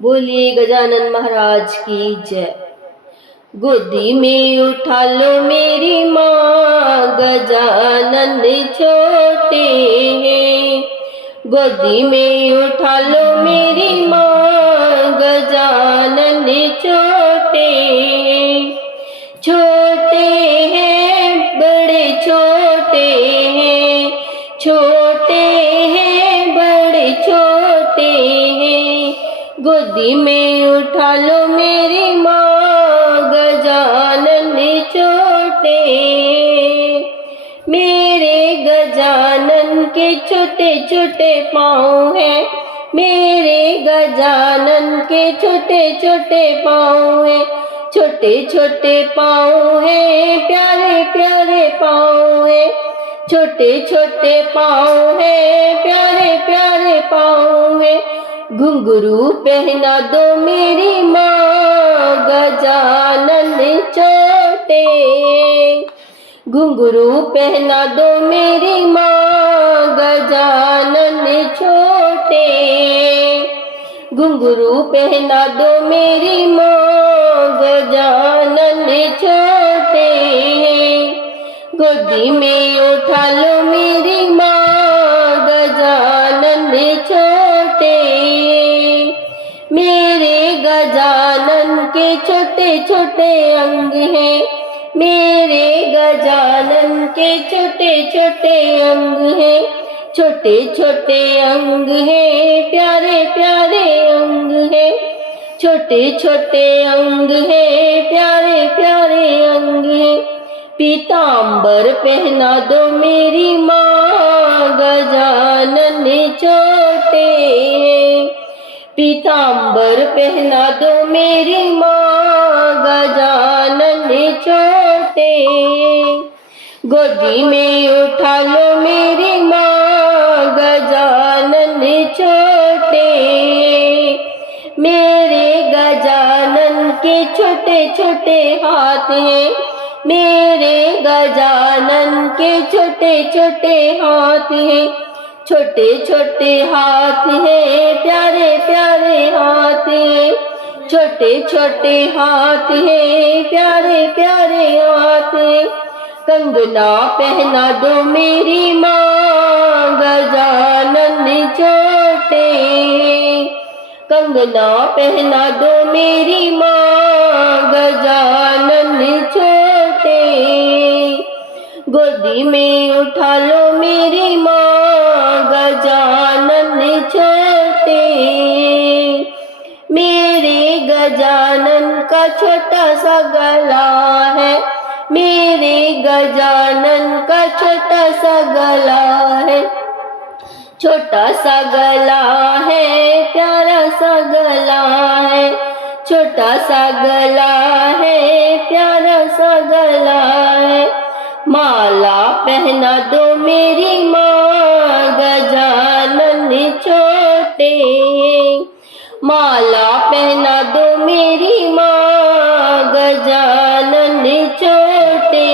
बोलिए गजानन महाराज की जय। गोदी में उठा लो मेरी माँ, गजानन छोटे हैं। गोदी में उठा लो मेरी माँ, गजानन छोटे हैं। छोटे हैं बड़े छोटे हैं, छोटे हैं बड़े छोटे हैं। गोदी में उठा लो मेरी माँ, गजानन छोटे। मेरे गजानन के छोटे छोटे पाँव हैं, मेरे गजानन के छोटे छोटे पाँव हैं। छोटे छोटे पाँव हैं, प्यारे प्यारे पाँव हैं। छोटे छोटे पाँव हैं, प्यारे प्यारे पाँव हैं। घुंघरू पहना दो मेरी माँ, गजानन छोटे। घुंघरू पहना दो मेरी माँ, गजानन छोटे। घुंघरू पहना दो मेरी माँ, गजानन छोटे। गोदी में उठा लो मेरी माँ, गजानन छोटे। मेरे गजानन के छोटे छोटे अंग हैं, मेरे गजानन के छोटे छोटे अंग हैं। छोटे छोटे अंग हैं, प्यारे प्यारे अंग हैं। छोटे छोटे अंग हैं, प्यारे प्यारे अंग हैं। पीतांबर पहना दो मेरी माँ, गजानन छोटे। पीतांबर पहना दो मेरी माँ, गजानन छोटे। गोदी में उठा लो मेरी माँ, गजानन छोटे। मेरे गजानन के छोटे छोटे हाथ हैं, मेरे गजानन के छोटे छोटे हाथ हैं। छोटे छोटे हाथ हैं, प्यारे प्यारे हाथ हैं। छोटे छोटे हाथ हैं, प्यारे प्यारे हाथ हैं। कंगना पहना दो मेरी माँ, गजानन छोटे। कंगना पहना दो मेरी माँ, गजानन छोटे। गोदी में उठा लो मेरी माँ, गजानन छोटे। मेरे गजानन का छोटा सा गला है, मेरे गजानन का छोटा सा गला है। छोटा सा गला है, प्यारा सा गला है। छोटा सा गला है, प्यारा सा गला है। माला पहना दो मेरी माँ, गजानन छोटे। माला पहना दो मेरी माँ, गजानन छोटे।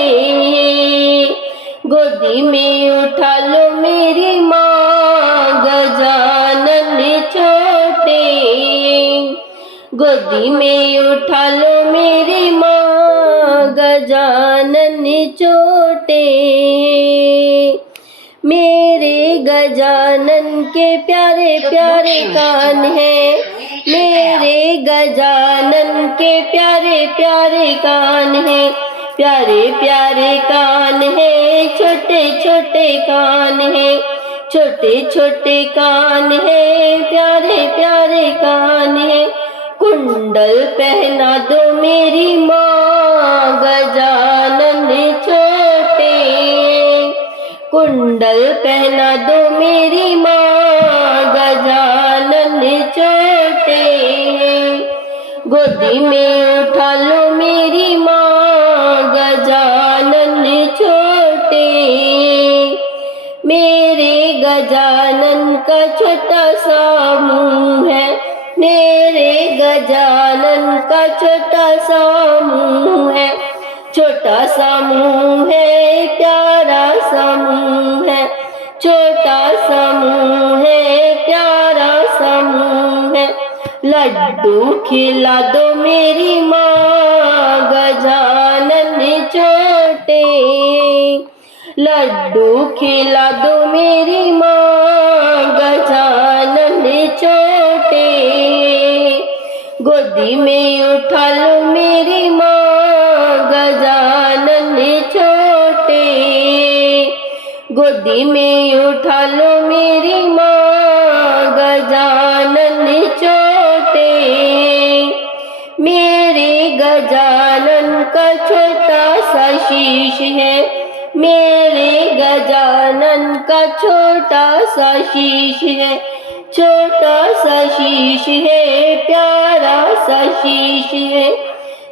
गोदी में उठा लो मेरी माँ, गजानन छोटे। गोदी में उठा लो मेरी माँ, गजानन छोटे। मेरे गजानन के प्यारे प्यारे कान हैं, मेरे गजानन के प्यारे प्यारे कान हैं। प्यारे प्यारे कान हैं, छोटे छोटे कान हैं। छोटे छोटे कान हैं, प्यारे प्यारे कान हैं। कुंडल पहना दो मेरी माँ, गजानन छोटे। कुंडल पहना दो मेरी माँ, गजानन छोटे। गोदी में उठा लो मेरी माँ, गजानन छोटे। मेरे गजानन का छोटा सा मुँह है, मेरे गजानन का छोटा सा मुँह है। छोटा सा मुँह है, प्यारा सा मुँह है। छोटा सा मुँह है, प्यारा सा मुँह है। लड्डू खिला दो मेरी माँ गजानन छोटे, लड्डू खिला दो मेरी माँ गजानन छोटे, गोदी में उठा लो मेरी माँ गजानन छोटे, गोदी में उठा लो मेरी माँ गजानन छोटे, मेरे गजानन का छोटा सा शीश है, मेरे गजानन का छोटा सा शीश है, छोटा सा शीश है, प्यारा सा शीश है,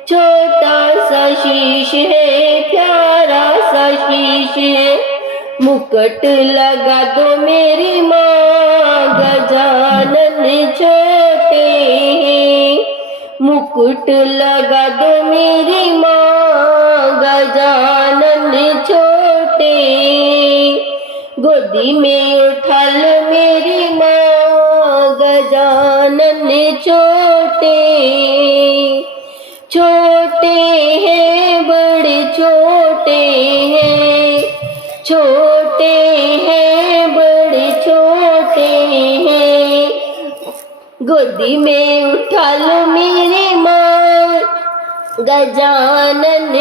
छोटा सा शीश है, प्यारा सा शीश है, मुकुट लगा दो मेरी माँ गजानन छोटे, मुकुट लगा दो मेरी माँ गजानन छोटे, गोदी में उठा लो मेरी माँ गजानन छोटे, छोटे हैं बड़े छोटे हैं, छोटे हैं बड़े छोटे हैं, गोदी में उठा लो मेरी माँ गजानन